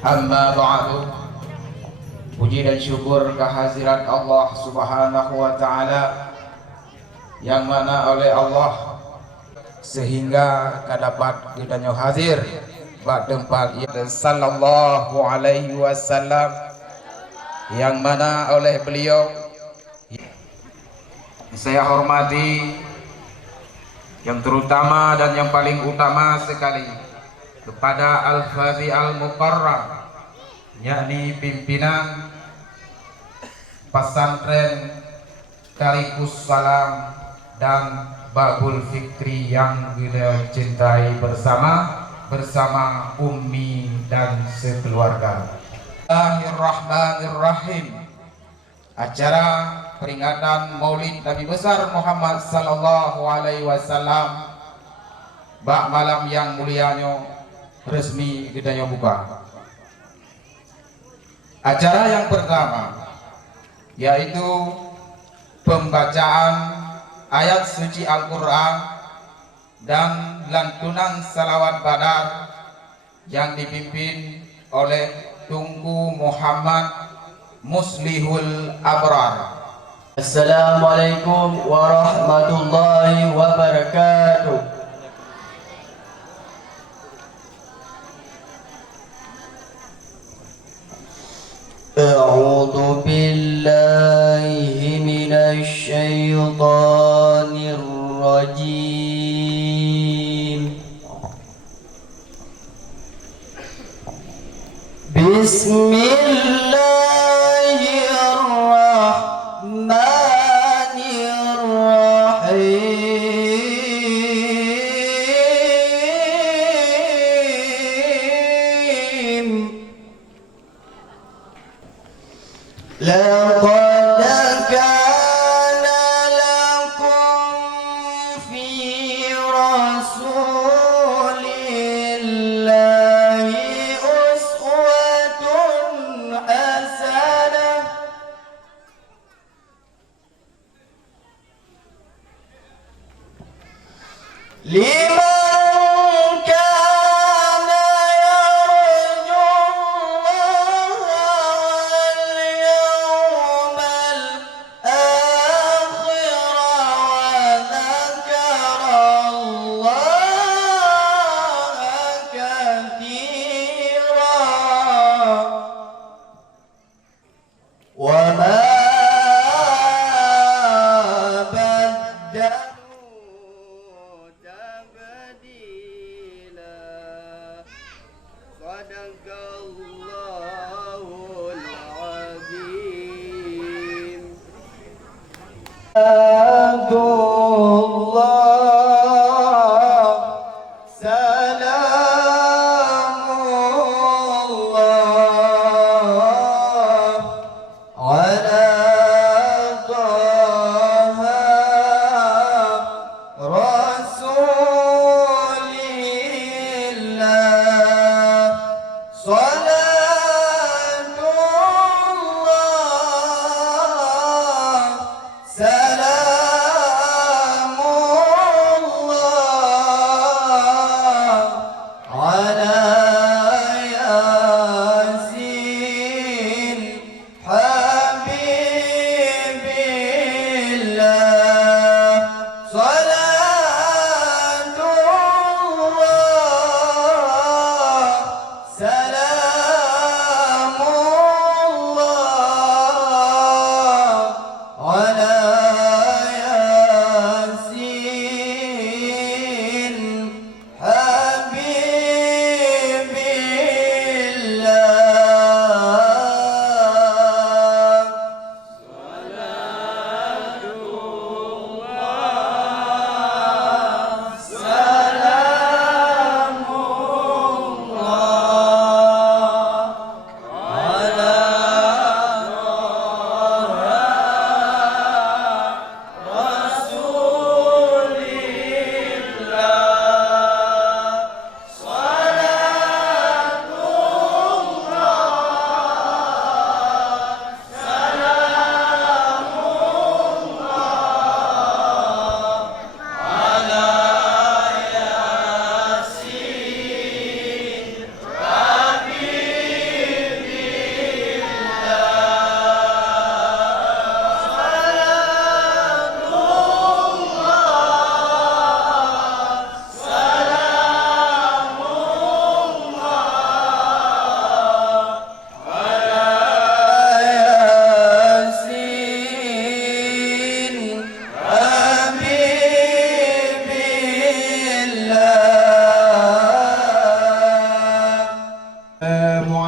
Amma ba'du. Puji dan syukur kehadirat Allah Subhanahu wa ta'ala, yang mana oleh Allah sehingga dapat kita hadir pada tempat yang sallallahu alaihi wasallam, yang mana oleh beliau saya hormati, yang terutama dan yang paling utama sekali kepada Al-Fazi Al-Mukarram, yakni pimpinan pesantren Tarikus Salam dan Babul Fikri yang kita cintai bersama Ummi dan sekeluarga. Bismillahirrahmanirrahim. Acara peringatan Maulid Nabi besar Muhammad sallallahu alaihi wasallam bak malam yang mulianya resmi kita buka. Acara yang pertama yaitu pembacaan ayat suci Al-Quran dan lantunan salawat badar yang dipimpin oleh Tunku Muhammad Muslihul Abrar. Assalamualaikum warahmatullahi wabarakatuh. أعوذ بالله من الشيطان الرجيم. بسم الله الرحمن الرحيم. لقد كان لكم في رسول الله أسوة حسنة لمن سلام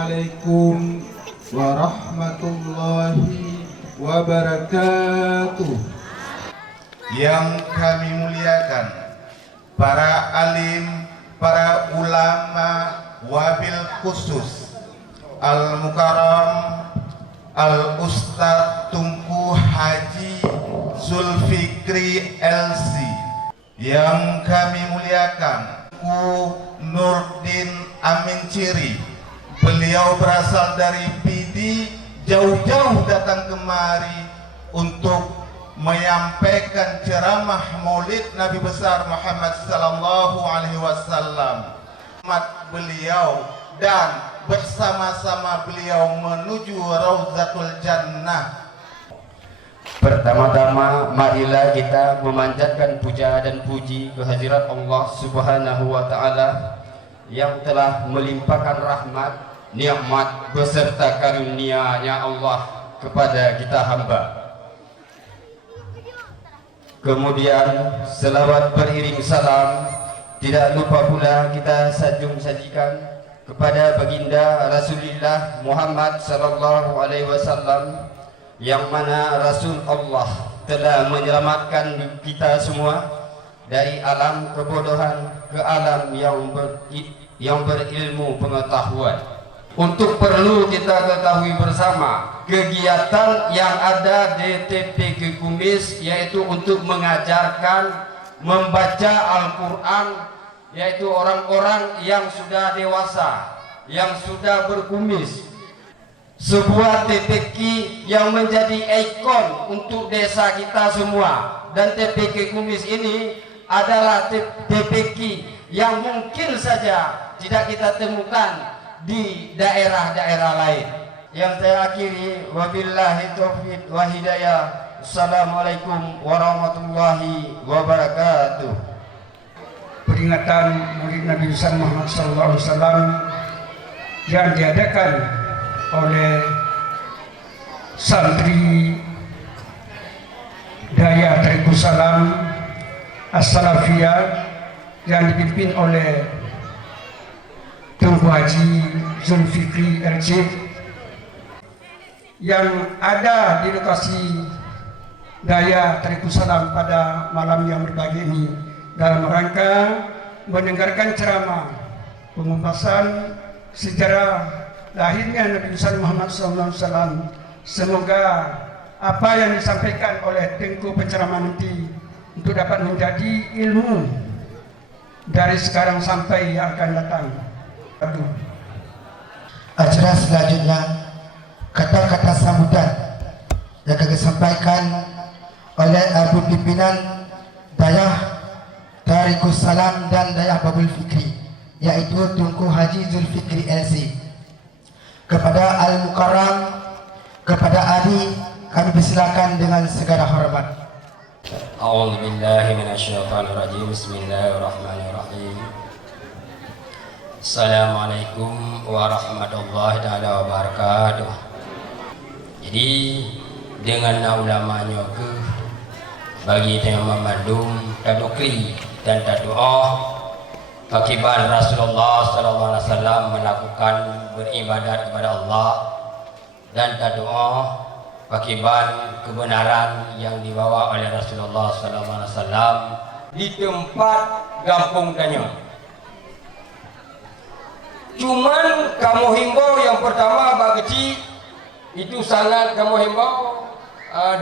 Assalamualaikum warahmatullahi wabarakatuh. Yang kami muliakan para alim, para ulama, wabil khusus Al-Mukarram Al-Ustadz Tunku Haji Zulfikri LC. Yang kami muliakan Ku Nurdin Amin Ciri. Beliau berasal dari PD, jauh-jauh datang kemari untuk menyampaikan ceramah Maulid Nabi besar Muhammad sallallahu alaihi wasallam. Beliau dan bersama-sama beliau menuju Rauzatul Jannah. Pertama-tama marilah kita memanjatkan puja dan puji kehadirat Allah Subhanahu wa taala yang telah melimpahkan rahmat, nikmat beserta karunia-Nya Allah kepada kita hamba. Kemudian selawat beriring salam tidak lupa pula kita sajikan kepada baginda Rasulullah Muhammad sallallahu alaihi wasallam, yang mana Rasul Allah telah menyelamatkan kita semua dari alam kebodohan ke alam yang berilmu pengetahuan. Untuk perlu kita ketahui bersama, kegiatan yang ada di TPQ Kumis yaitu untuk mengajarkan membaca Al-Quran, yaitu orang-orang yang sudah dewasa, yang sudah berkumis. Sebuah TPQ yang menjadi ikon untuk desa kita semua. Dan TPQ Kumis ini adalah TPQ yang mungkin saja tidak kita temukan di daerah-daerah lain. Yang saya akhiri, wabillahi taufiq wa hidayah. Assalamualaikum warahmatullahi wabarakatuh. Peringatan Maulid Nabi besar Muhammad SAW yang diadakan oleh santri Daya Tarikus Salam As-Salafiyah yang dipimpin oleh Tunku Haji Zulfikri LC, yang ada di lokasi Daya Tarikus Salam pada malam yang berbahagia ini dalam rangka mendengarkan ceramah pengupasan sejarah lahirnya Nabi besar Muhammad SAW. Semoga apa yang disampaikan oleh tengku penceramah nanti untuk dapat menjadi ilmu dari sekarang sampai yang akan datang. Acara selanjutnya, kata-kata sambutan yang akan disampaikan oleh Abu Pimpinan Dayah Tarikus Salam dan Dayah Babul Fikri, yaitu Tunku Haji Zulfikri LC. Kepada Al-Mukarram, kepada Ali, kami persilakan dengan segala hormat. A'udzu billahi minasyaitonir rajim. Bismillahirrahmanirrahim. Assalamualaikum warahmatullahi taala wabarakatuh. Jadi dengan ulamanya ke bagi tema mandum tadukri dan tadoa, akibat Rasulullah SAW melakukan beribadat kepada Allah dan doa akibat kebenaran yang dibawa oleh Rasulullah SAW di tempat Kampung Tanyong. Cuman kamu himbau yang pertama bak kecil itu sangat kamu himbau,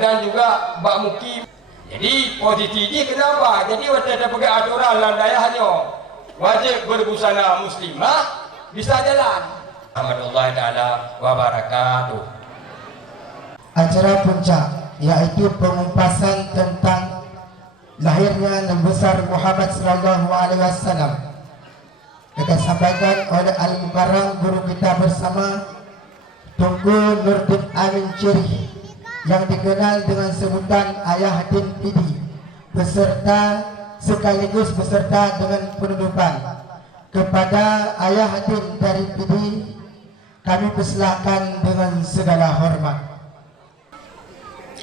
dan juga bak mukim. Jadi posisi ini kenapa? Jadi waktu ada pegang aturan landayahnya wajib berbusana muslimah bisa jalan. Alhamdulillah taala wabarakatuh. Acara puncak yaitu pengupasan tentang lahirnya Nabi besar Muhammad sallallahu alaihi wasallam akan disampaikan oleh Al-Mukarram guru kita bersama Tunku Nurdin Amin Ciri yang dikenal dengan sebutan Ayah Din Pidi, sekaligus beserta dengan penutupan. Kepada Ayah Din dari Pidi kami persilakan dengan segala hormat.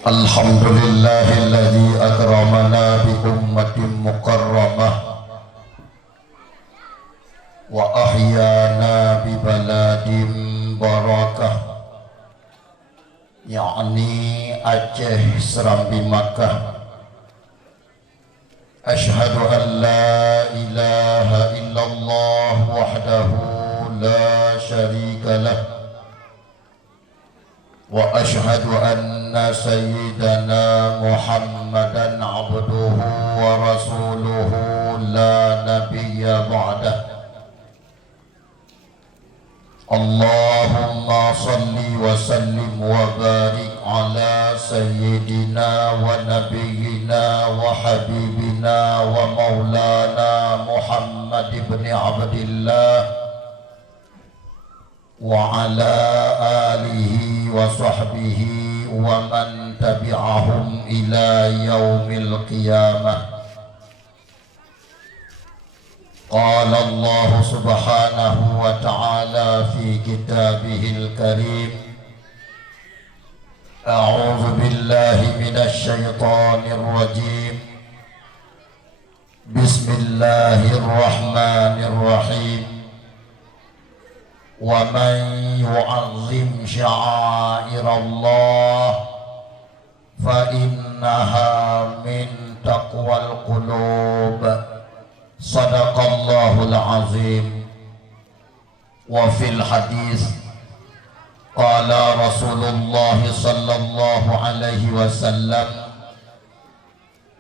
Alhamdulillahilladzi akramana bi ummatin mukarramah wa ahyana bi baladin yakni Aceh Serambi Makkah. Asyhadu an la ilaha illallah wahdahu la syarika lah wa asyhadu anna sayyidana Muhammadan abduhu wa rasuluhu la nabiyya ba'dah. Allahumma salli wa sallim wa barik ala sayyidina wa nabiyyina wa habibina wa maulana Muhammad ibn Abdillah wa ala alihi wa sahbihi wa man tabi'ahum ila yaumil qiyamah. قال الله سبحانه وتعالى في كتابه الكريم أعوذ بالله من الشيطان الرجيم بسم الله الرحمن الرحيم ومن يعظم شعائر الله فإنها من تقوى القلوب. Sadaqallahul azim. Wa fil hadis qala Rasulullah sallallahu alaihi wasallam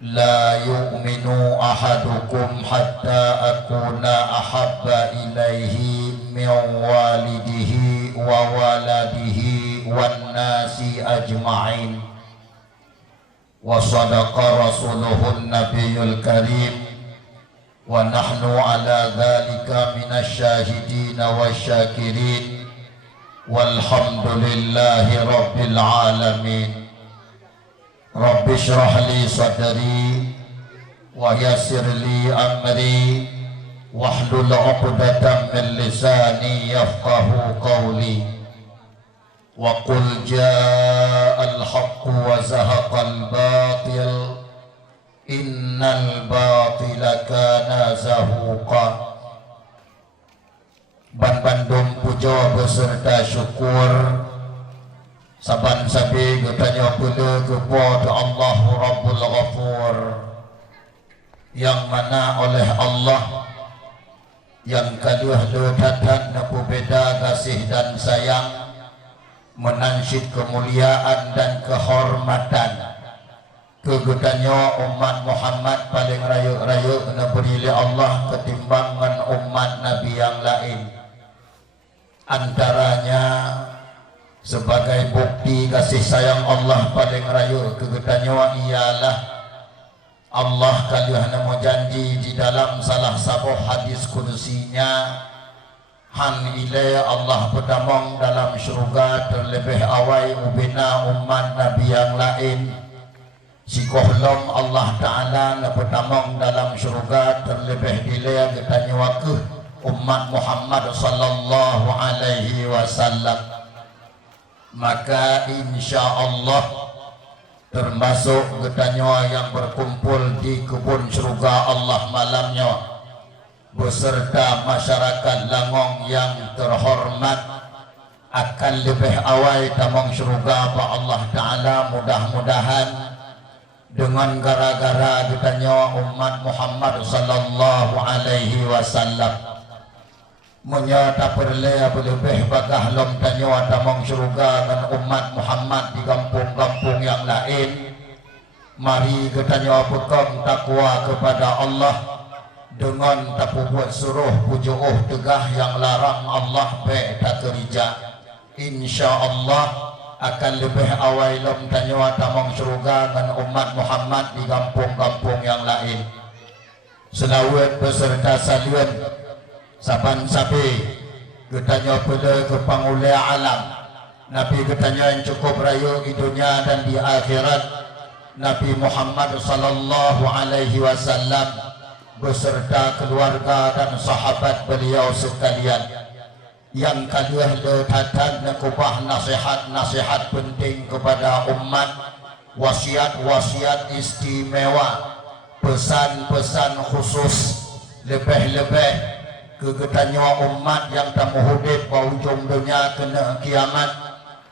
la yu'minu ahadukum hatta akuna ahabba ilaihi min walidihi wa waladihi wan nasi ajma'in. Wa sadaqa rasuluhun nabiyul karim wa nahnu ala dhalika minasy syahidin wasyakirin walhamdulillahi rabbil alamin. Rabbi shrah li sadri wa yassir li amri wahlul 'uqdatam min lisani yafqahu qawli wa qul ja'al haqqu wa zahaqal batil innal batila kana zahuqa. Ban Bandung pujo beserta syukur saban sabi getanya pula kepada Allah Rabbul Ghafur, yang mana oleh Allah yang kaluh datang napu beda kasih dan sayang menansyid kemuliaan dan kehormatan kegudannya umat Muhammad paling rayu-rayu naberi Allah ketimbangan umat Nabi yang lain. Antaranya sebagai bukti kasih sayang Allah paling rayu kegudannya ialah Allah kalian nemu janji di dalam salah satu hadis kudusinya, han ilai Allah berdamang dalam syurga terlebih awal ubina umat Nabi yang lain. Sikohlom Allah Ta'ala berdamang dalam syurga terlebih ilai ketanya waktu umat Muhammad sallallahu alaihi wasallam. Maka insya Allah termasuk ketanya yang berkumpul di kebun syurga Allah malamnya beserta masyarakat Langong yang terhormat akan lebih awal tamang syurga ba Allah Ta'ala. Mudah-mudahan dengan gara-gara ditanya umat Muhammad sallallahu alaihi wasallam menyata perlea lebih bagah lom tanya tamang syurga dengan umat Muhammad di kampung-kampung yang lain. Mari ketanya pegang takwa kepada Allah dengan tapu buat suruh pujuh tegah yang larang Allah be tak kerja. Insya Allah akan lebih awal lom tanya tamang syurga dengan umat Muhammad di kampung-kampung yang lain. Selawat beserta saluan saban sabi ketanya pada ke pangulia alam Nabi ketanya yang cukup rayu di dunia dan di akhirat, Nabi Muhammad sallallahu alaihi wasallam beserta keluarga dan sahabat beliau sekalian yang kaluh letatan nakubah nasihat-nasihat penting kepada umat, wasiat-wasiat istimewa, pesan-pesan khusus lebih-lebih kegetanya umat yang tamu hudib ujung dunia kena kiamat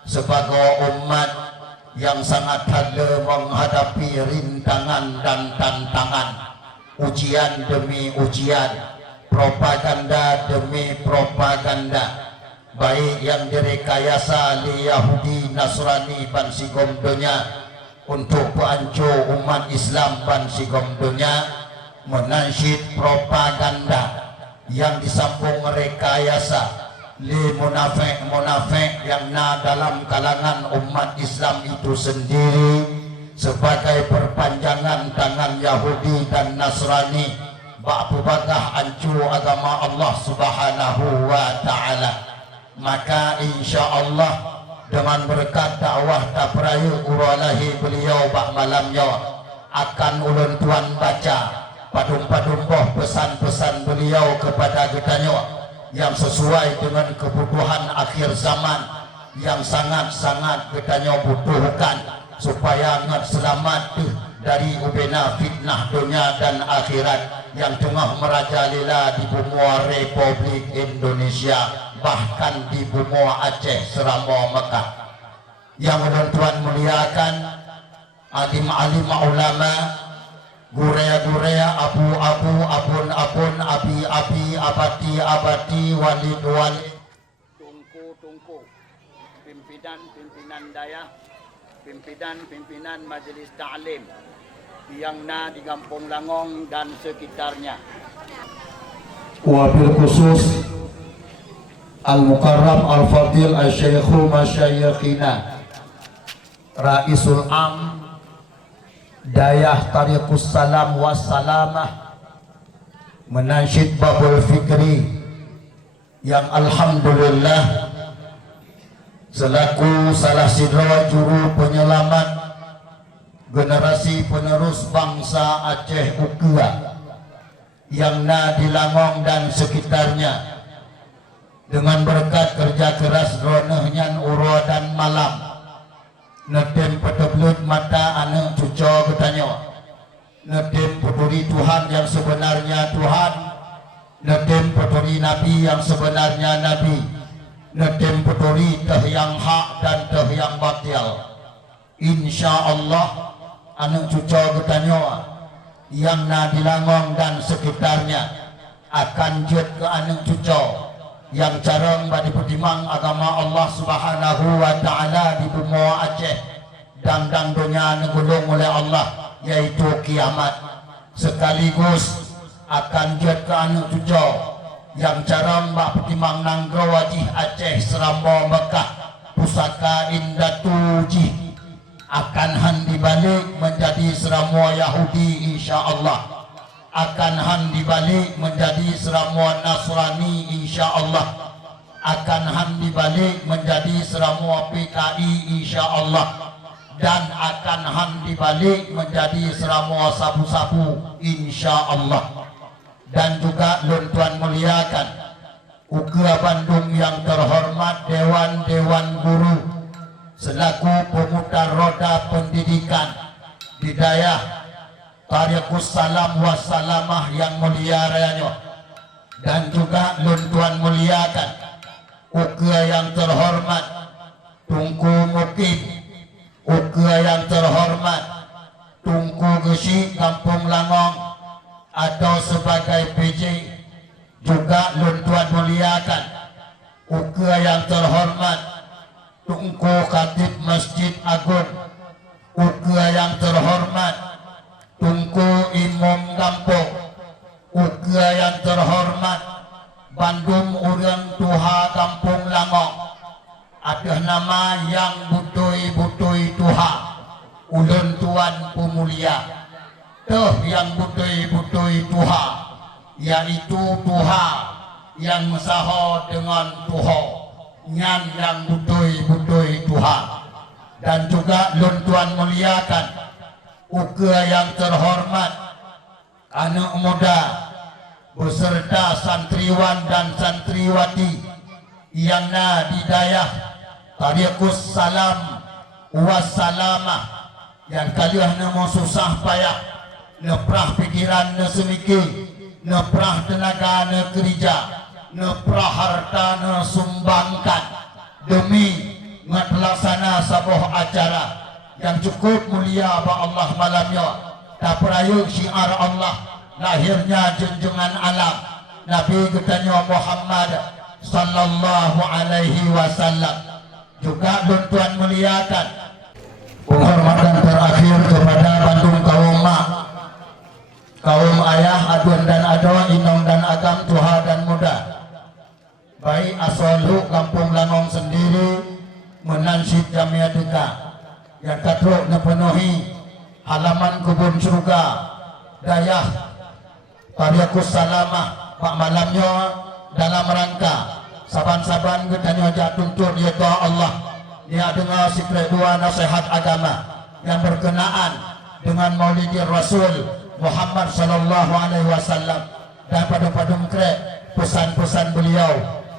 sebagai umat yang sangat hadle menghadapi rintangan dan tantangan, ujian demi ujian, propaganda demi propaganda, baik yang direkayasa li Yahudi Nasrani ban sigom dunia untuk pancur umat Islam ban sigom dunia, menansyid propaganda yang disambung rekayasa li munafik yang dalam kalangan umat Islam itu sendiri sebagai perpanjangan tangan Yahudi dan Nasrani bak pebagah ancu agama Allah Subhanahu wa taala. Maka insyaallah dengan berkat dakwah tapraya uralahi beliau bak malamnya akan ulun tuan baca padum-padum pesan-pesan beliau kepada kita yang sesuai dengan kebutuhan akhir zaman yang sangat-sangat kita butuhkan supaya ngat selamat dari ubena fitnah dunia dan akhirat yang tengah merajalela di bumi Republik Indonesia, bahkan di bumi Aceh seramba Mekah. Yang tuan muliakan alim-alim ulama, gurea-gurea, abu-abu, abun-abun, abi-abi, abati-abati, walid-walid, tungku-tungku, pimpinan-pimpinan daya, pimpinan-pimpinan majelis ta'lim yang di Kampung Langong dan sekitarnya. Wabil khusus Al-Mukarram Al-Fadil Al-Syeikhu Masyayikhina Raisul Am Dayah Tariqus Salam Wassalamah menansyid Babul Fikri yang alhamdulillah selaku salah sidra juru penyelamat generasi penerus bangsa Aceh Ukua yang di Langong dan sekitarnya dengan berkat kerja keras ronehnya urua dan malam nedem pedeblut mata anak cucu bertanya, nedem peduli Tuhan yang sebenarnya Tuhan, nedem peduli Nabi yang sebenarnya Nabi, nedem peduli teh yang hak dan teh yang batil. Insya Allah anak cucu bertanya yang di Langong dan sekitarnya akan jet ke anak cucu yang carang bagi pertimang agama Allah Subhanahu wa taala di bumi Aceh dan dunia negulung oleh Allah, yaitu kiamat. Sekaligus akan jet ke anak cucu yang carang bagi pertimang nanggro wajih Aceh seramba Mekah pusaka Indatuji akan handi balik menjadi seramba Yahudi insyaallah, akan handi balik menjadi serama Nasrani insyaallah, akan handi balik menjadi serama PKI insyaallah, dan akan handi balik menjadi serama sabu-sabu insyaallah. Dan juga tuan muliakan Ukra Bandung yang terhormat, Dewan-Dewan Guru selaku pemutar roda pendidikan di daerah Tariqus Salam Wassalamah yang mulia rayanya, dan juga tuan muliakan Ukra yang terhormat Tungku Mukim, Ukra yang terhormat Tungku Gesi Kampung Langong atau sebagai PJ, juga tuan muliakan Ukra yang terhormat Tungku Khatib Masjid Agung, Ukra yang terhormat Tungku Imam Kampung, Ukra yang terhormat Bandung Urang Tuha Kampung Langong, ada nama yang butoi-butoi Tuha ulun tuan pemulia tuh yang butoi-butoi Tuha, yaitu Tuha yang mesaho dengan Tuho nyan yang butoi-butoi Tuha. Dan juga tuan muliakan Ukra yang terhormat anak muda beserta santriwan dan santriwati yang di daerah Tariqus Salam Wassalamah yang kalian nemo susah payah neprah pikiran ne semiki, neprah tenaga ne kerja, neprah harta ne sumbangkan demi melaksana sebuah acara yang cukup mulia ba Allah malamnya. Tak peraya syiar Allah lahirnya junjungan alam Nabi kita Muhammad sallallahu alaihi wasallam. Juga tuan muliakan penghormatan terakhir kepada Bandung kaum mak, kaum ayah, adun dan ado, inom dan agam, tuha dan muda. Baik asal kampung Langong sendiri menansib Jamiah Duka yang katruk nepenuhi halaman kebun surga dayah Tariakus Salamah pak malamnya dalam rangka saban-saban kita jatuntun yaitu Allah dia dengar sikret dua nasihat agama yang berkenaan dengan Maulidir Rasul Muhammad sallallahu alaihi wasallam dan pada pesan-pesan beliau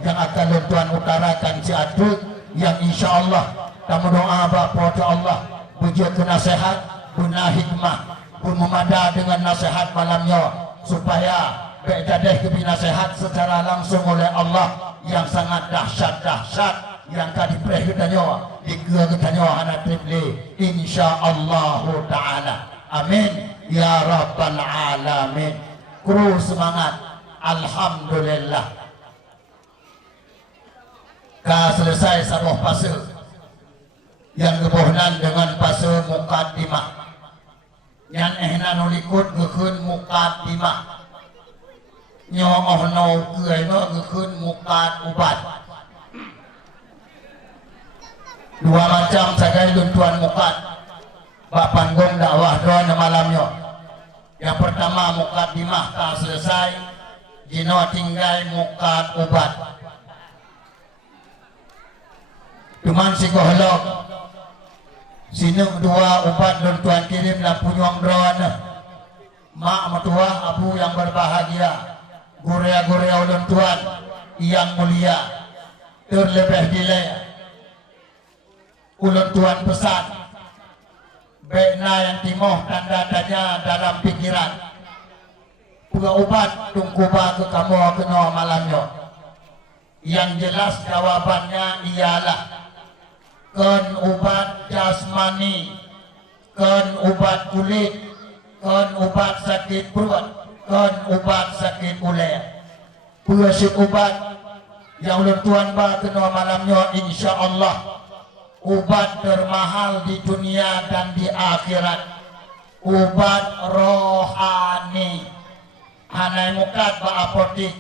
yang akan tuan utarakan ciatut yang insyaallah kami doa kepada Allah puji ke nasihat guna hikmah pun memada dengan nasihat malamnya supaya berjadeh ke nasihat secara langsung oleh Allah yang sangat dahsyat yang tadi preh kita nyawa dikira kita nyawa anak tripli insyaallah taala amin ya rabbal alamin. Kru semangat alhamdulillah. Selesai sabuh fase yang kebohnan dengan fase mukaddimah yang nulikut gekeun mukaddimah nyohno keuna gekeun mukad ubat dua macam sagai tuan mukad bak panggung dakwah doa malamnya. Yang pertama mukaddimah tak selesai jino tinggal mukad ubat. Cuman psikolog sinung dua ubat dan tuan kirim dan punyong drone mak metua abu yang berbahagia gurea-gurea dan tuan yang mulia terlebih dile ulun tuan pesan bekna yang timoh tanda-tanya dalam pikiran puga ubat tungkuba ke kamu kena malamnya. Yang jelas jawabannya ialah kan ubat jasmani, kan ubat kulit, kan ubat sakit perut, kan ubat sakit ulet. Puasik ubat yang ulun tuan ba kena malamnya insyaallah ubat termahal di dunia dan di akhirat. Ubat rohani. Hanai mukat ba apotik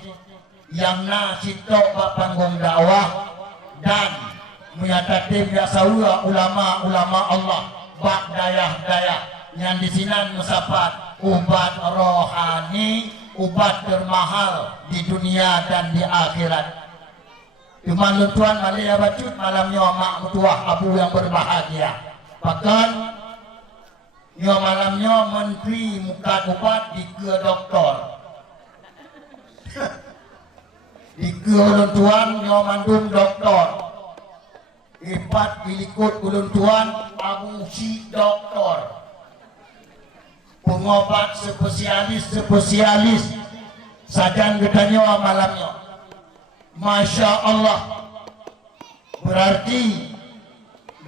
yang na sitok ba panggung dakwah dan menyatakan biasa ulama Allah bak dayah yang di sini mensapat ubat rohani, ubat termahal di dunia dan di akhirat. Cuma tuan malia bacut malamnya mak mutuah abu yang berbahagia. Bahkan nyo malamnya menteri muka ubat di ke doktor. Di ke tuan nyo mandum doktor. Ipat dilikut ulun tuan abu si doktor pengobat spesialis sajan gedanya malamnya. Masya Allah berarti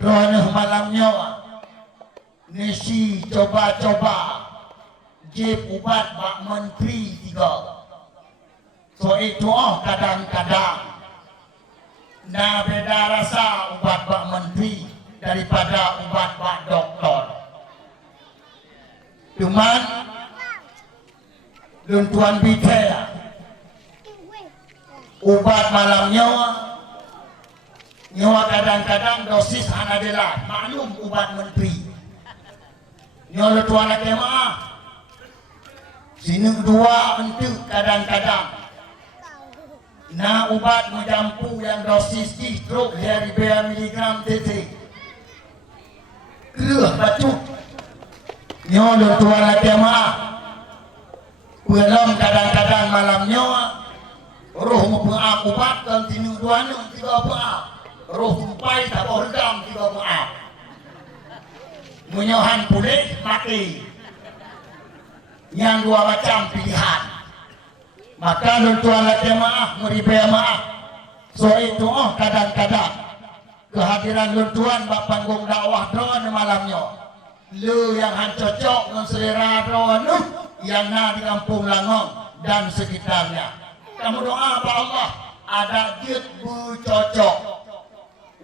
drone malamnya nisi coba-coba jeb ubat bak menteri tiga so itu kadang-kadang nah beda rasa ubat bak menteri daripada ubat bak doktor. Cuman tuan bicara ubat malamnya nyawa kadang-kadang dosis adalah maklum ubat menteri nyawa tuan lagi maaf sini dua untuk kadang-kadang. Nah ubat menjampu yang dosis distro dari miligram TT kerah bacut nyawa tuan lagi maaf belum kadang-kadang malamnya roh mempunyai ubat dan tinung tuan tiga maaf roh tumpai tak bergam tiga maaf menyohan pulih mati yang dua macam pilihan. Maka tuan lagi maaf, meribaya maaf. So itu kadang-kadang kehadiran lu tuan bak panggung dakwah drone malamnya. Lu yang han cocok dengan selera drone lu yang na di Kampung Langong dan sekitarnya. Kamu doa apa Allah ada jut bu cocok.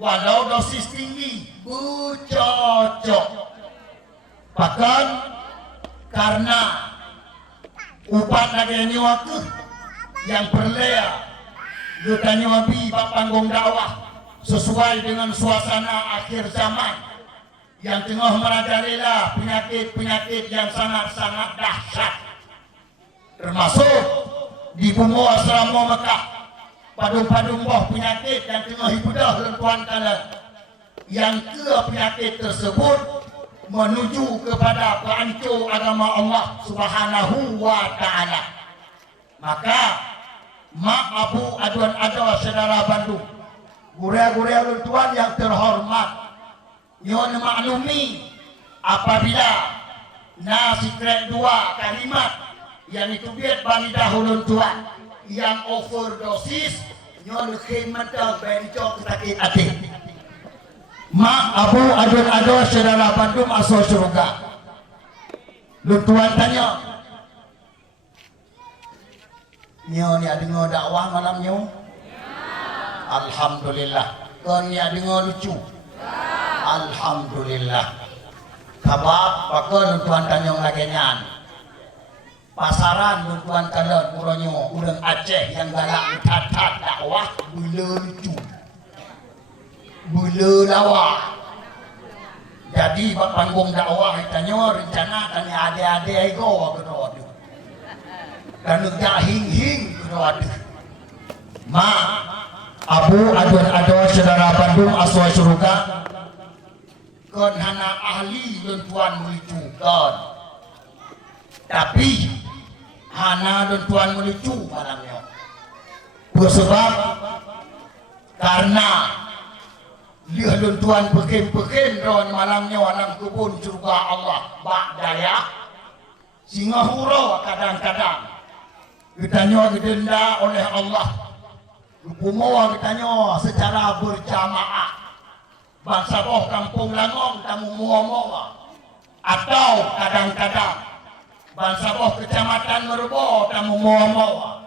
Walau dosis tinggi bu cocok. Bahkan karena upat lagi nyawa ke yang berlea kita nyawa bi bak panggung dakwah sesuai dengan suasana akhir zaman yang tengah merajalela penyakit-penyakit yang sangat-sangat dahsyat, termasuk di bumi asrama Mekah padung-padung boh penyakit yang tengah ibadah tuan kalian yang ke penyakit tersebut menuju kepada pelancur agama Allah Subhanahu wa Ta'ala. Maka mak abu aduan ada saudara Bandung, gurau-gurau tuan yang terhormat, nyon maklumi apabila nasi krek dua kalimat yang itu biar bagi dahulu tuan yang overdosis nyon khidmat bencok sakit hati. Mak abu adun ado saudara Bandung asal surga. Lu tuan tanya, nyo ni ada dakwah malam nyo? Alhamdulillah. Kon ni ada lucu. Alhamdulillah. Kabak bakal tuan tanya lagi nyan. Pasaran tuan kalian muronyo urang Aceh yang galak tat dakwah bula lucu. Bula lawa. Jadi bak panggung dakwah tanya rencana tanya adik-adik go kedua tu. Dan nak hing kedua tu. Ma abu adun ado saudara Bandung asal surga. Kon hana ahli dan tuan melucu kon. Tapi hana dan tuan melucu malamnya. Bersebab karena dia dan tuan pekin ron malamnya dalam kebun surga Allah bak daya Singapura kadang-kadang ditanya didenda oleh Allah. Semua ditanya secara berjamaah. Bangsa boh Kampung Langong tamu mua-mua. Atau kadang-kadang bangsa boh Kecamatan Merbo tamu mua-mua.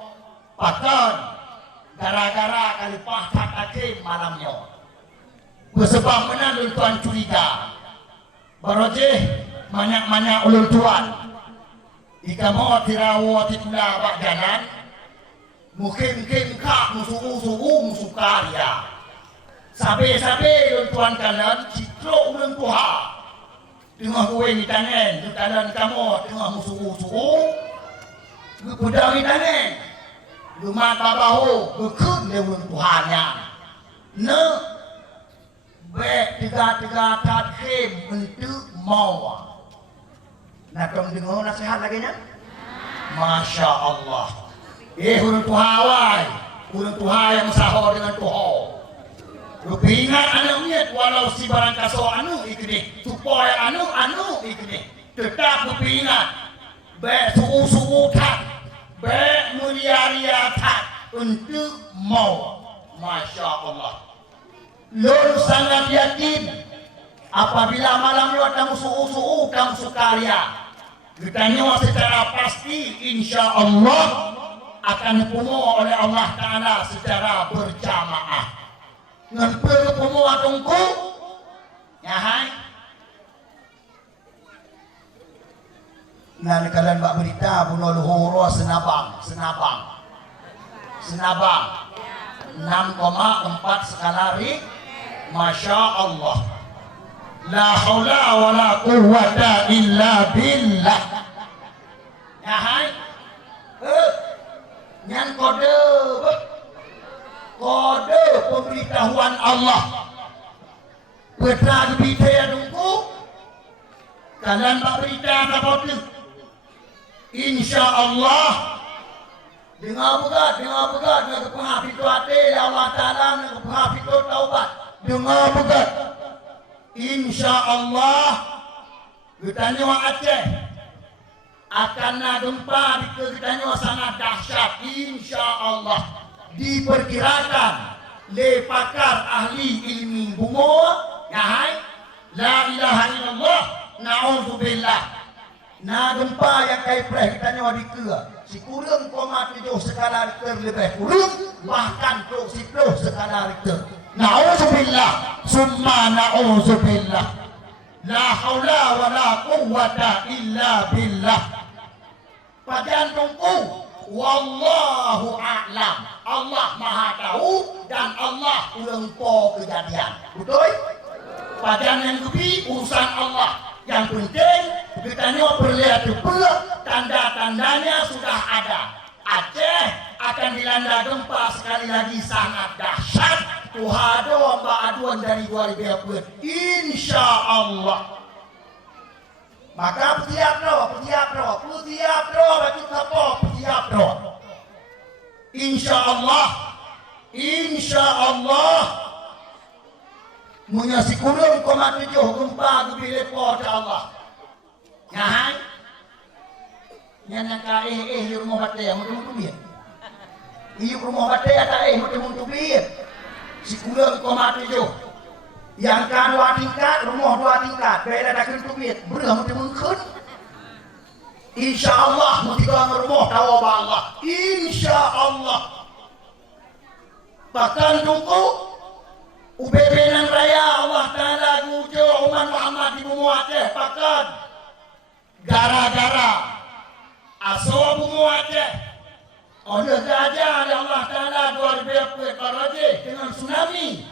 Bahkan gara-gara kali pahkat hakim malamnya. Bersebab mana ulun tuan curiga. Barojeh banyak-banyak ulun tuan. Jika mau tirawa titulah bak jalan. Mungkin kak musuh karya. Sabe-sabe ulun tuan kalian citruk ulun tuha. Tengah gue ni tangan, tu kalian kamu tengah musuh. Gepedang ni tangan. Lumat babahu, gekun dia ulun tuhanya. Ne baik tiga takhim untuk mau. Nak tong dengar nasihat lagi nya? Masya Allah. Ulun tuha wai, ulun tuha yang sahur dengan tuha. Lebih ingat anak niat walau si barang kaso anu ikni supaya anu ikni tetap lebih ingat baik suhu tak baik mulia tak untuk mau. Masya Allah. Lur sangat yakin apabila malam lewat kamu suhu kamu sukaria ditanya secara pasti insya Allah akan dipunuh oleh Allah Ta'ala secara berjamaah. Dengan perlu pemuat tungku ya hai nah kalian bak berita bunuh luhur senabang 6,4 skala Richter. Masya Allah. La haula wa la quwwata illa billah. Ya hai nyan kode pemberitahuan Allah. Betul berita yang nunggu. Kalian bak berita apa tu? Insya Allah. Dengar begat, dengan kepenghaf itu hati Allah Ta'ala, dengan kepenghaf itu taubat. Dengar begat. Insya Allah. Kita nyawa Aceh. Akan ada gempa kita nyawa sangat dahsyat. Insya Allah. Diperkirakan le pakar ahli ilmi bungo ngahai la ilaha illallah na'udzubillah na gempa yang kai preh kita nyawa di kea si kurang koma 7 skala Richter lebih kurang bahkan tu si 10 skala Richter na'udzubillah summa na'udzubillah la haula wa la quwwata illa billah padahal tungku wallahu a'lam Allah maha tahu dan Allah ulengpo kejadian betul padahal yang lebih urusan Allah yang penting kita nyawa perlihat pula tanda-tandanya sudah ada. Aceh akan dilanda gempa sekali lagi sangat dahsyat. Tuhado mbak aduan dari 2020 insya Allah. Maka bersiap roh bagi apa bersiap roh. Insya Allah munya si kurung 7 gempa gebile po Allah. Nyahan yang ka di rumah bate yang mutu biar. Ieu rumah bate ada mutu biar. Si kurung 7 yang ka 2 tingkat rumah 2 tingkat beda dak kentu biar. Beureuh mutu keun. Insyaallah mutu rumah tawa ba Allah. Insyaallah. Bahkan tunggu ubebenan raya Allah Ta'ala gujo umat Muhammad di bumi Aceh pakan gara-gara asal bumi Aceh oleh gajah Allah Ta'ala 2020 karaje dengan tsunami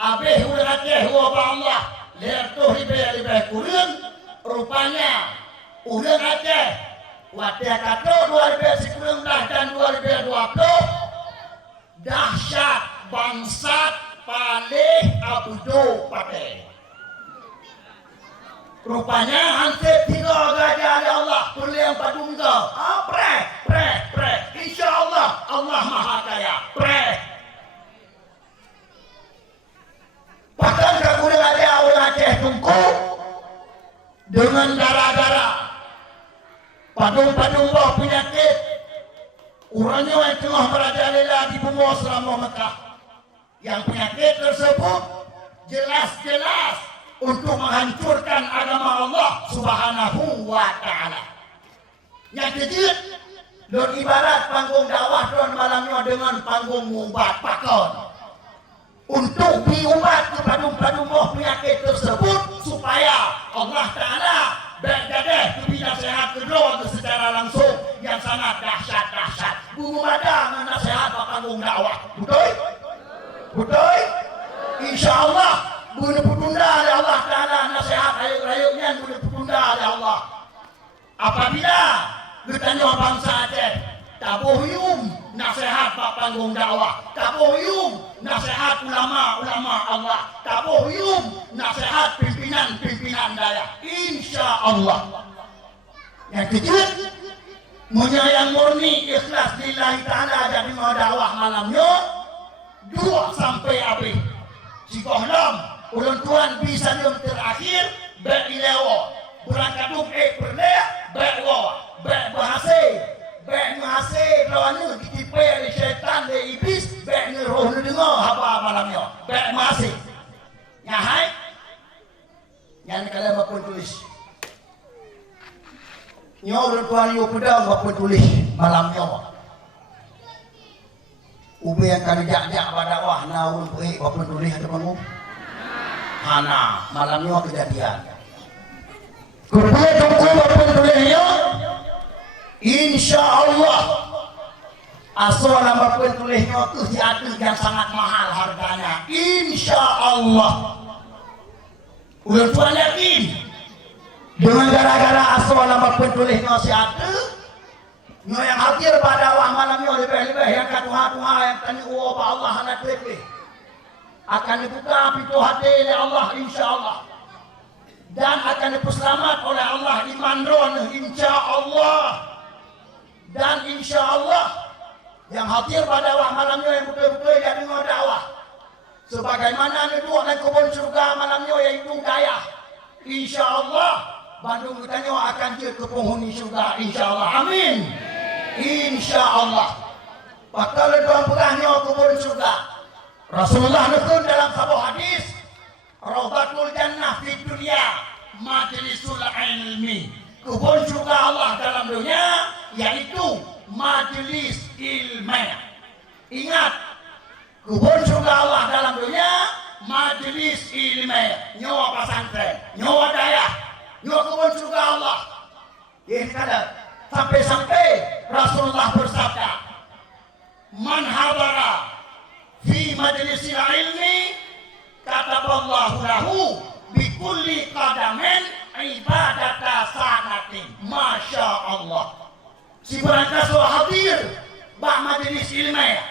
abeh ulah Aceh wabah Allah leher tuh lebih kurang rupanya ulah Aceh wadah kata 2010 dan 2020 dahsyat bangsat paling abudo pakai. Rupanya hansip 3 gajah ada Allah perliang padungga. Pre. Insya Allah Allah maha kaya. Pre. Bahkan kagulang ada orang Aceh tungku dengan darah-darah. Padung-padung bawah penyakit. Orangnya yang tengah merajalela di bumi selama Mekah. Yang penyakit tersebut jelas-jelas untuk menghancurkan agama Allah Subhanahu wa Ta'ala. Yang kejut, don ibarat panggung dakwah don malamnya dengan panggung ubat pakon. Untuk diubat kepada padung penyakit tersebut supaya Allah Ta'ala bergadah kebina sehat kedua secara langsung yang sangat dahsyat. Bumi Madang nasihat panggung dakwah. Betul? Insya Allah boleh bertunda oleh Allah Ta'ala nasihat rakyat-rakyatnya boleh bertunda oleh Allah. Apabila bertanya bangsa Aceh tabohyum nasihat pak panggung dakwah, tabohyum nasihat ulama-ulama Allah, tabohyum nasihat pimpinan daya. Insya Allah. Yang kecil menyayang murni ikhlas lillahi ta'ala jadi mau dakwah malamnya 2 sampai habis. Si kohlam ulun tuan bisa jam terakhir baik ilewa berangkat perleh baik wa baik bahasa lawannya ditipu oleh syaitan oleh iblis baik roh dengar apa malamnya baik masih nyahai yang kalian bapun tulis nyo ulun tuan yo pedang bapun tulis malamnya ube yang kali jak-jak pada wah naun baik bapun tulis ada kamu hana malamnya kejadian kemudian tunggu bapun tulisnya insya Allah asal bapun tulisnya itu diatur yang sangat mahal harganya insya Allah udah tuan yakin dengan gara-gara asal bapun tulisnya si atur yang hadir pada wah malamnya lebih-lebih yang katuha-tuha yang tani uwa Allah anak lebih akan dibuka pintu hati oleh Allah insya Allah dan akan diselamat oleh Allah iman ron insya Allah dan insya Allah yang hadir pada wah malamnya yang betul-betul jadi dakwah sebagaimana neduk dan kebun surga malamnya yaitu daya insya Allah Bandung ditanya akan jadi ke penghuni surga insya Allah amin insya Allah bakal dalam perahnya kebun surga Rasulullah nukun dalam sebuah hadis, Rawdatul Jannah fi dunia majlisul ilmi. Kebun surga Allah dalam dunia yaitu majlis ilmu. Ingat, kebun surga Allah dalam dunia majlis ilmu. Nyawa pesantren, nyawa daya, nyawa kebun surga Allah. Ini kada sampai-sampai Rasulullah bersabda, man hadara fi majlisil ilmi kataballahu lahu bikulli qadamin ibadata sanatin. Masya Allah. Si berangkas hadir bak majlis ilmiah,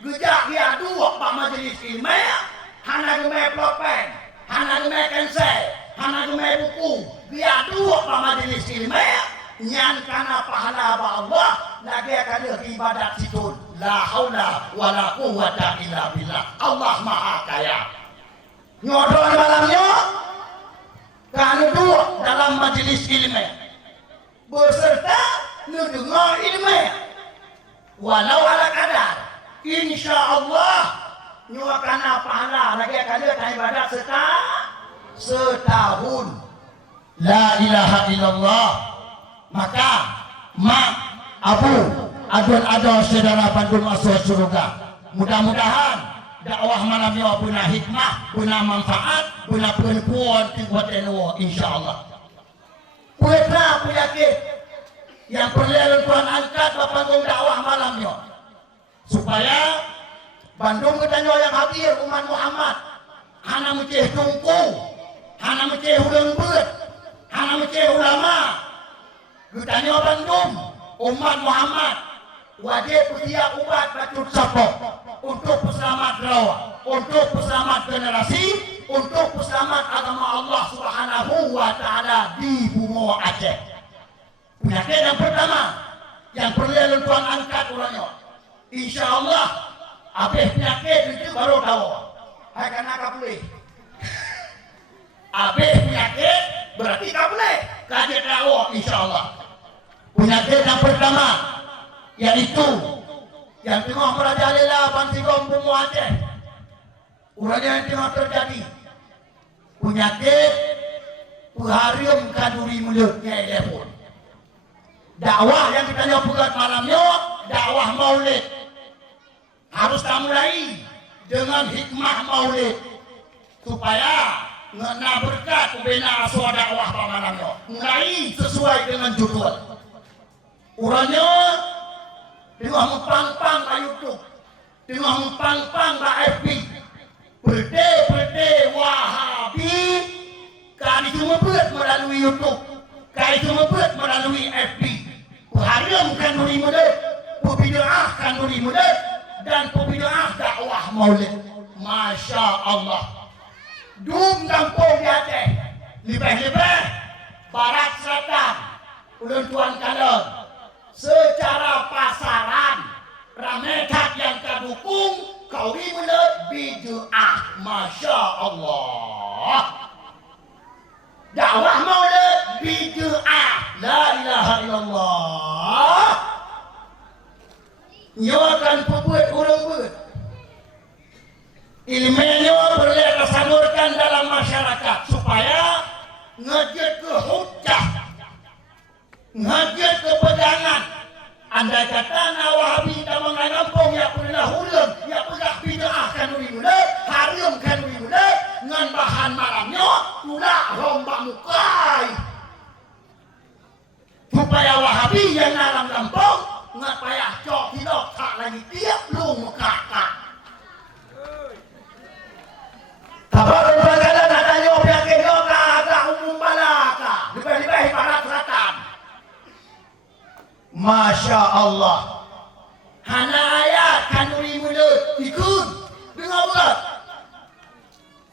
gejak dia dua bak majlis ilmiah, hana gemai plopen, hana gemai kensel, hana gemai buku, dia dua bak majlis ilmiah, nyan kana pahala ba Allah lagi akan ibadat situ. La haula wala quwwata illa billah. Allah Maha Kaya. Nyodon malamnya kan dua dalam majelis ilmu beserta mendengar ilmu walau ala kadar. Insya Allah nyuakana pahala lagi akan ibadat setahun. La ilaha illallah. Maka Abu adon saudara Bandung masuk surga. Mudah-mudahan dakwah malam ini punya hikmah, punya manfaat, punya perempuan buat NU insyaallah. Punya penyakit yang perlu Tuhan angkat Panggung dakwah malam ini supaya Bandung ketanya yang hadir umat Muhammad hana meceh tungku, hana meceh ulang beut, hana meceh ulama. Ketanya Bandung umat Muhammad wajib sedia ubat bacut sapok untuk peselamat rawa, untuk peselamat generasi, untuk peselamat agama Allah Subhanahu wa Ta'ala di Bungo Aceh. Penyakit yang pertama yang perlu Tuhan angkat orangnya, insya Allah habis penyakit itu baru tahu hai karena boleh habis penyakit berarti tak boleh kaget tahu insya Allah. Penyakit yang pertama yaitu yang tengah merajalela Bantigom Bungo Aceh. Urangnya yang tengah terjadi penyakit pengharium kaduri mulutnya telepon. Dakwah yang kita nyobukan malamnya dakwah maulid harus kita mulai dengan hikmah maulid supaya ngena berkat ubena aswa dakwah malamnya mulai sesuai dengan judul. Urangnya tengah mempang-pang ke YouTube, tengah mempang-pang ke FB, berde Wahabi, kali cuma buat melalui YouTube, kali cuma buat melalui FB, haram kanduri mulut, pembidaah kanduri mulut, dan pembidaah dakwah maulid. Masya Allah. Dum kampung di Aceh, lebih-lebih barat selatan, ulun tuan kalon. Secara pasaran ramekat yang kadukung kawi mulut bid'ah. Masya Allah. Dakwah maulid bid'ah. La ilaha illallah. Nyawakan pembuat orang buat ilmunya boleh tersalurkan dalam masyarakat supaya ngejut ke hujjah, ngajak ke pegangan. Andai kata Wahabi tak mengampung ya pernah hulun, ya pernah bid'ah kanuri mulut, haram kanuri mulut, ngan bahan malamnya tulah rombak mukai. Supaya Wahabi yang dalam kampung ngan payah cok hidup tak lagi tiap lu mukaka. Kabar berbagalan adanya penyakit yoga agak umum balaka, lebih-lebih barat selatan. Masya Allah. Hana ayat kanuri mulut ikut dengar bulat.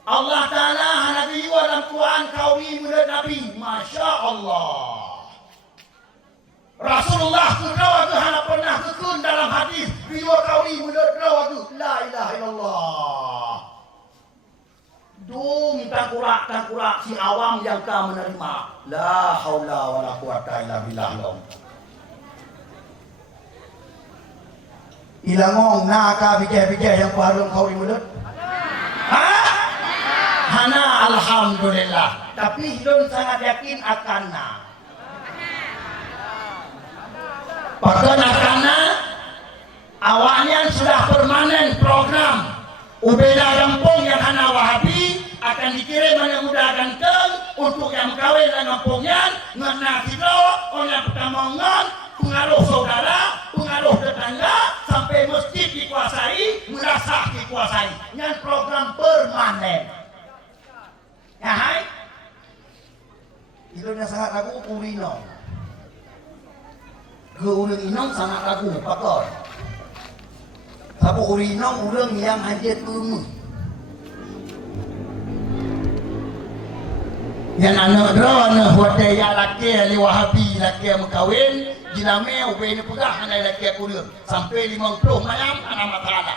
Allah Ta'ala hana diwa dalam Quran kauri mulut Nabi. Masya Allah. Rasulullah kerawa hana pernah kekun dalam hadis diwa kauri mulut rawa tu. La ilaha illallah. Dum tangkurak si awam yang kau menerima. La haula wala quwata illa billah. Ilangong naka bijah yang parung kau di mulut. Alhamdulillah. Tapi Hilun sangat yakin akanna. Bahkan akanna awalnya sudah permanen program Ubeda Lampung yang hana Wahabi akan dikirim mana mudah ganteng untuk yang kawin dan kampungnya ngena silo orang pertamongan pengaruh saudara pengaruh tetangga sampai masjid dikuasai merasa dikuasai dengan program permanen ya hai itu sangat ragu urino ke urino sangat ragu pakor sabu urino urang yang hajat umum yang anak drone hotel yang laki li Wahabi laki yang kawin jiname ubay ni pegah hanai laki kurang sampai 50 mayam ana matala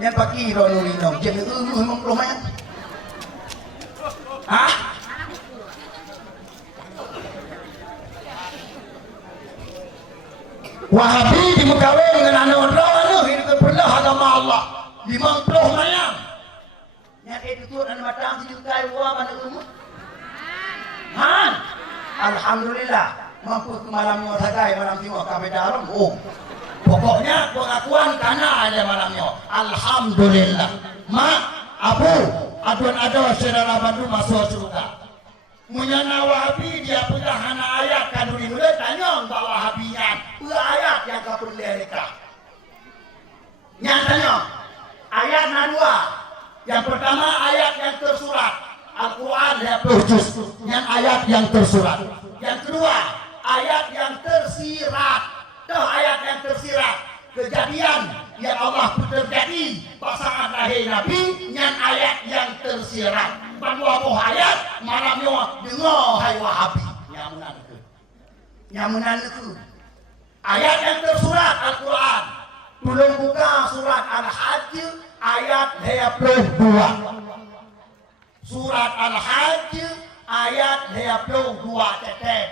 yang pagi drone urino jadi 50 mayam hah Wahabi di mekawin dengan anak drone hidup pernah agama Allah 50 mayam yang itu dan matang dijukai uang pada umur. Man, alhamdulillah mampu ke malamnya sagai malam timur kami dalam. Oh, pokoknya pengakuan karena ada malamnya. Alhamdulillah. Ma, Abu, aduan saudara Bandung masuk surga. Munyana Wahabi dia punya hana ayat kaduri mulai tanya bawa Wahabian. Ayat yang kau perlu mereka. Nyatanya ayat nadua. Yang pertama ayat yang tersurat Al-Quran 20 juz yang ayat yang tersurat. Yang kedua ayat yang tersirat. Ayat yang tersirat kejadian yang Allah terjadi pasangan lahir Nabi yang ayat yang tersirat. Bangwa ayat malamnya dengar hai Wahabi yang menandaku ayat yang tersurat Al-Quran. Belum buka surat Al-Hajj ayat 22. Surat Al-Hajj ayat 22 tetek.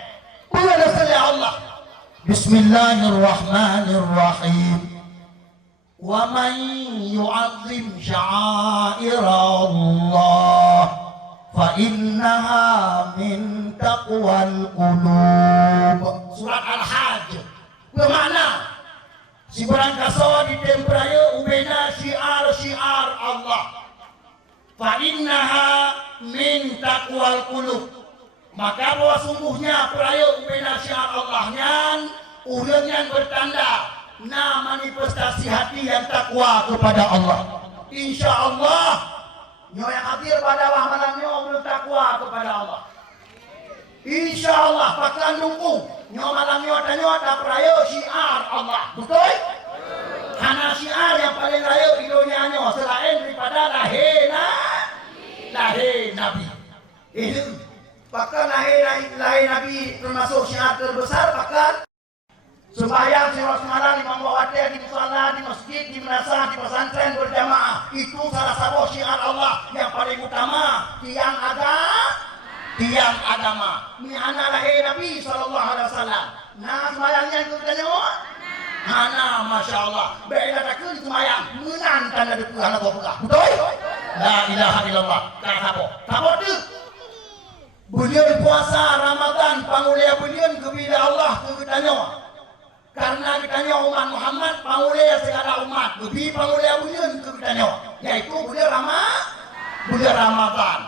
Qul Allah. Bismillahirrahmanirrahim. Wa man yu'azzim sya'airallah fa innaha min taqwal qulub. Surat Al-Hajj. Bermakna si barang kaso di tempraya ubena syiar Allah. Fa innaha min taqwal qulub. Maka bahwa sungguhnya peraya ubena syiar Allahnya urang yang bertanda na manifestasi hati yang takwa kepada Allah. Insyaallah nyo yang hadir pada malamnya urang takwa kepada Allah. Insyaallah pakan nunggu nyo malamnya tanya peraya syiar Allah. Betul? Karena syiar yang paling raya di dunia selain daripada lahir Nabi. Itu bahkan lahir Nabi termasuk syiar terbesar bahkan sembahyang sholat malam di Mambawati, di musala, di masjid, di madrasah, di pesantren berjamaah itu salah satu syiar Allah yang paling utama tiang agama. Ini anak lahir Nabi SAW. Nah sembahyangnya itu tanya hana masya Allah bela takkan semayang menang tanda depu hana boga betul la ilaha illallah apa tu bulan puasa Ramadan pangulia bulan kepada Allah ketanya karena ditanya umat Muhammad pangulia segala umat lebih pangulia bulan ketanya yaitu bulan Ramadan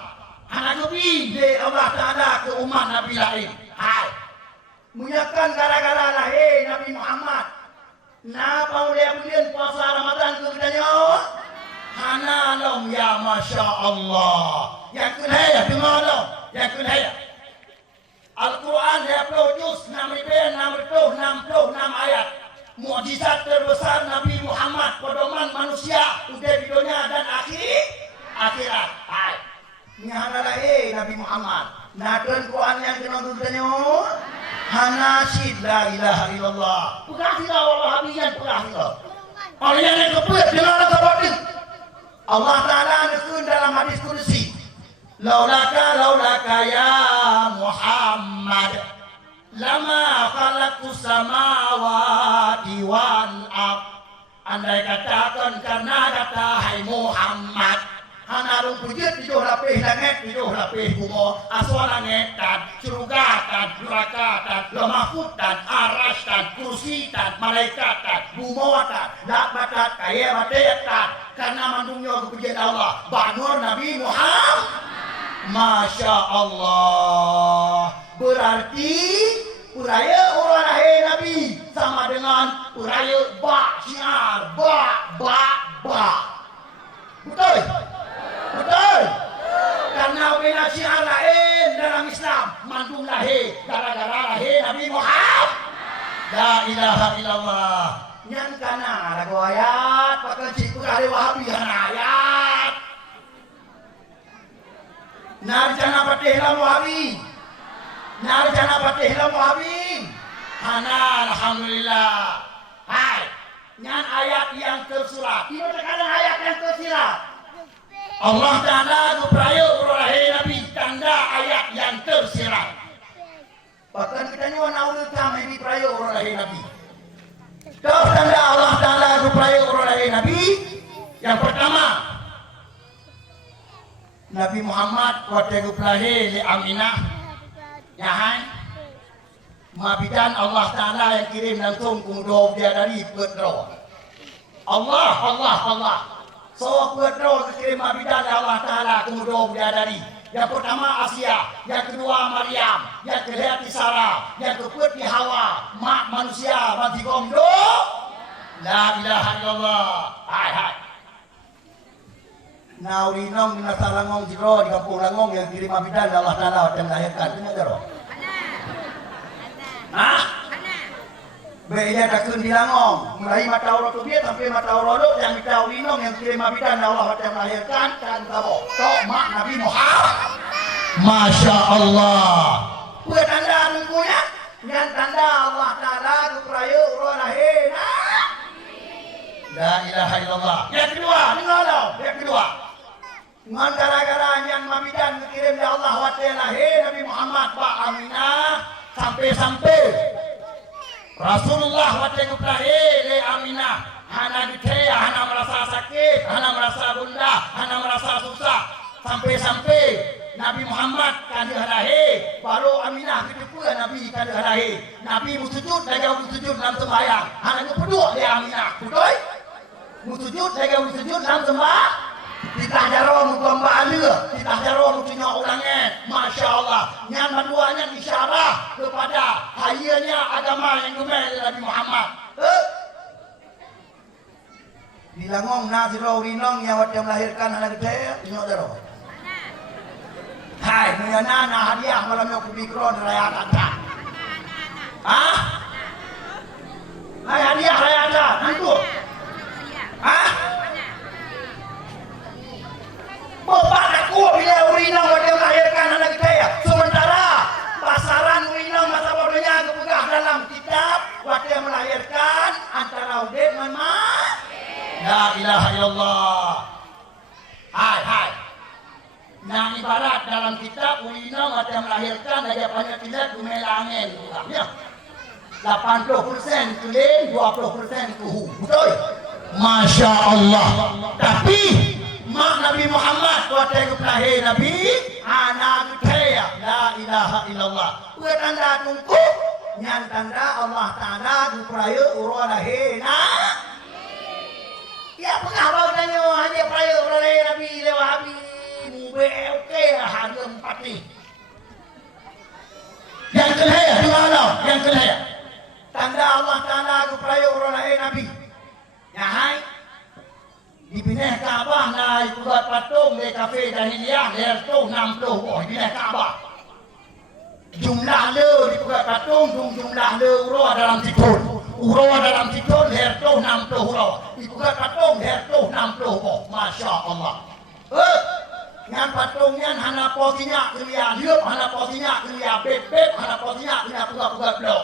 anak lebih dari Allah Ta'ala ke umat Nabi lain hai menyakan gara-gara lahir Nabi Muhammad. Nah, paulia bulan puasa Ramadan ketanya hana long ya masya Allah. Yang kedua dengar dong. Yang kedua Al-Quran 20 juz 66 ayat. Mukjizat terbesar Nabi Muhammad pedoman manusia udah di dunia dan akhirat. Hai. Ini hana lahir Nabi Muhammad. Nah, Quran yang kena tanya Hanasid la ilaha illallah. Pegahlah Wahabiyan pegahlah. Orang yang keput dengar apa Allah Ta'ala nekun dalam hadis kursi. Laulaka ya Muhammad lama khalaqtus samawati wal ardh. Andai katakan karena kata hai Muhammad hana pujud 7 lapis langit, 7 lapis bumi, asal langit dan surga dan neraka dan lemahfud dan aras dan kursi dan malaikat dan bumi dan lakbat dan kaya mati dan karena mandungnya kepujian Allah bangun Nabi Muhammad. Masya Allah, berarti Uraya orang lahir Nabi sama dengan uraya syiar ba. Betul? Betul? Karena bina syiar lain dalam Islam mandung lahir gara-gara lahir Nabi Muhammad. La ilaha illallah. Yang kana lagu ayat pakai cikgu ahli Wahabi ayat. Narjana patih lam Wahabi. Narjana patih lam Wahabi. Hana alhamdulillah. Hai. Nyan ayat yang tersurat. Ini terkadang ayat yang tersirat. Allah Ta'ala beraya urahai Nabi tanda ayat yang tersirat. Bahkan kita ni wana ulul kami di beraya urahai Nabi. Kau tanda Allah Ta'ala beraya urahai Nabi. Yang pertama, Nabi Muhammad waktu lahir di Aminah. Ya hai. Mabidan Allah Ta'ala yang kirim langsung kemudian dia dari Pedro. Allah. So Pedro kirim mabidan Allah Ta'ala kemudian dia dari. Yang pertama Asia, yang kedua Maryam, yang ketiga Sarah, yang keempat Hawa, mak manusia mati gomdo. La ilaha illallah. Hai. Naurinong di Nasa Langong Jiro di kampung Langong yang kirim mabidan Allah Ta'ala yang melahirkan. Ini ada roh. Benya takun di Langong, mulai mata orang tu dia sampai mata orang tu yang kita ulinong yang kirim abidan Allah yang melahirkan kan kabo. Tok mak Nabi Muhammad. Masya Allah. Buat tanda nunggunya, yang tanda Allah Taala beraya urang lahir. La ilaha illallah. Yang kedua, dengar tau. Yang kedua, dengan gara-gara yang abidan kirim dari Allah yang lahir Nabi Muhammad Pak Aminah. Sampai Rasulullah waktu lahir di Aminah hana ditaya, hana merasa sakit, hana merasa bunda, hana merasa susah. Sampai Nabi Muhammad kan lahir, baru Aminah itu pula Nabi kan lahir. Nabi musujud, jaga musujud dalam sembahyang. Hana kedua di Aminah, betul? Musujud, jaga musujud dalam sembahyang. Titah jaro muka mbak alur, titah jaro muka ulangnya, Masya Allah. Yang keduanya isyarah kepada hayanya agama yang gemar Nabi Muhammad. Di Langong Naziro Rinong yang waktu melahirkan anak kita, tengok jaro. Hai, menyana na hadiah malam yang kubikron raya kata. Ah? Hai hadiah raya kata, nanti. Ah? Bapak aku bila urinang waktu melahirkan anak kita. Sementara pasaran urinang masa bodohnya kepegah dalam kitab waktu melahirkan antara udah dengan mak. La ilaha illallah. Hai. Yang ibarat dalam kitab urinang waktu melahirkan aja banyak tidak gumelangin. Ya. 80% tulen, 20% kuhu. Betul? Masya Allah. Tapi mak Nabi Muhammad waktu lahir Nabi anak kaya la ilaha illallah. Buat tanda tunggu yang tanda Allah Ta'ala beraya urang lahir ya pengawal tanya hanya beraya urang lahir Nabi lewat Nabi mube oke harga 4 ni. Yang kelihaya dimana? Yang kelihaya tanda Allah Ta'ala beraya urang lahir Nabi. Ya hai di Pineh Kaabah naik buat patung di kafe Dahiliyah lerto 60 di Pineh Kaabah. Jumlah le di buat patung jumlah le urang dalam tikun. Urang dalam tikun lerto 60 urang. Di buat patung lerto 60 Masya Allah. Yang patungnya hana posinya kelia liup, hana posinya kelia beb, hana posinya kelia buka-buka blok.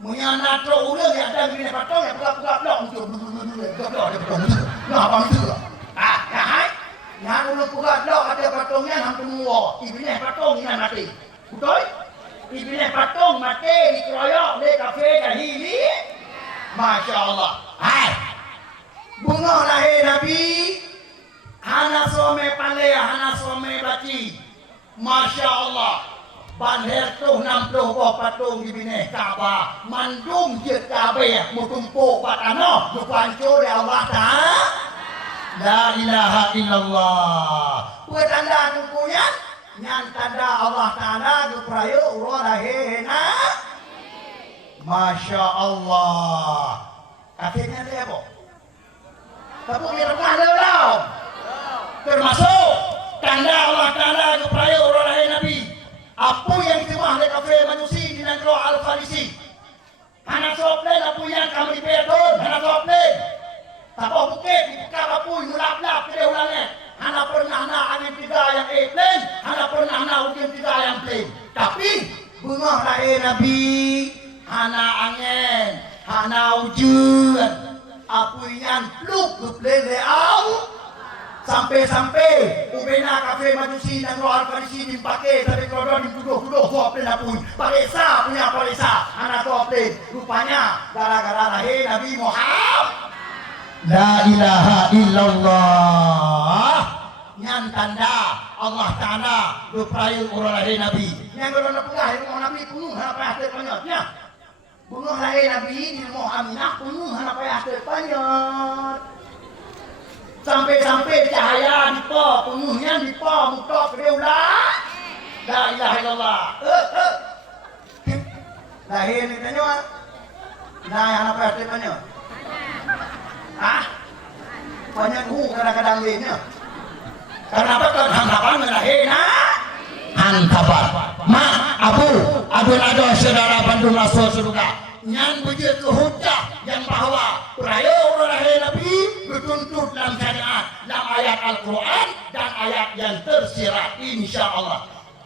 Munya natro ulang yang ada di patung yang buka-buka blok untuk nah, apa itu lah? Hai, yang ulu pukat lo ada patungnya hampir muo. Ibineh patung ini mati, betul? Ibineh patung mati dikeroyok di kafe Dahili. Masya Allah. Hai, bunga lahir Nabi hana some pale, hana some baci. Masya Allah. Ban hertuh 60 buah patung di bineh Kaabah, mandung je Kaabah mutumpuk patano dupanco de Allah Ta'ala. La ilaha illallah. Petanda tukunya nyan tanda Allah Ta'ala duprayo urahena. Masya Allah. Akhirnya dia apa? Tapi dia rumah dalam. Termasuk tanda Allah Ta'ala duprayo urahena Nabi. Apa yang diterima oleh kafe manusia di negara Al-Farisi? Hana sople apa yang kami beton, hana sople. Tak apa bukit, buka apa mulap-lap ke ulangnya. Hana pernah nak angin tiga yang plain, hana pernah nak hujan tiga yang plain. Tapi bunga lahir Nabi, hana angin, hana hujan. Apa yang luk ke plain leau. Sampai-sampai ubena kafe majusi dan luar Farisi dipakai tapi kalau dituduh-tuduh soplin pun parisa punya parisa anak soplin rupanya gara-gara lahir Nabi Muhammad. La ilaha illallah. Nyan tanda Allah Ta'ala duprayu urang lahir Nabi. Yang kalau nak lahir rumah Nabi penuh apa hasil banyaknya. Bunuh lahir Nabi di rumah Aminah penuh apa hasil banyak. Sampai-sampai cahaya di po, penuhnya di po, muka ke ulah. La ilaha illallah. Lahir ni tanya. Nah, yang apa arti tanya? Ah? Banyak kadang-kadang lainnya. Karena apa? Harapan lahir nah? Hantabat. Ma, adu saudara Bandung Rasul surga. Yang begitu hujah yang bahwa perayaan lahir Nabi bertuntut dalam syariat, dalam ayat Al-Quran dan ayat yang tersirat insya Allah.